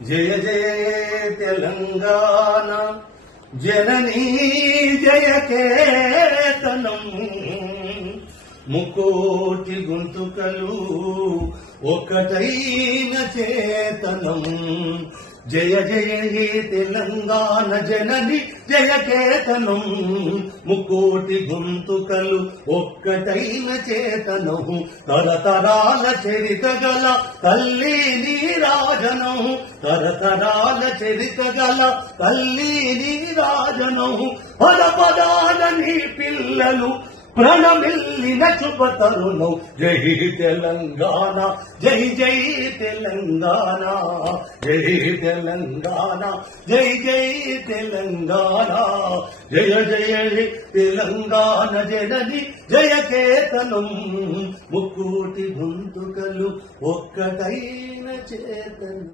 జయ జయ తెలంగాణ జననీ జయ కేతనం ముకోటి గొంతుకలు ఒకటైన చేతనం జయ జయ హే తెలంగాణ జనని జయ కేతనం ముకోటి గొంతుకలు ఒక్కటైన చేతనం తరతరాల చరిత గల తల్లి నీరాజనం తరతరాల చరిత గల తల్లి నీరాజనం పద పదాల నీ పిల్లలు ప్రణమిల్లిన శుభ తరుణం జై తెలంగాణ జై జై తెలంగాణ జై తెలంగాణ జై జై తెలంగాణ జయ జయ తెలంగాణ జనని జయ కేతనం ముక్కోటి గొంతుకలు ఒక్కటైన చేతనం.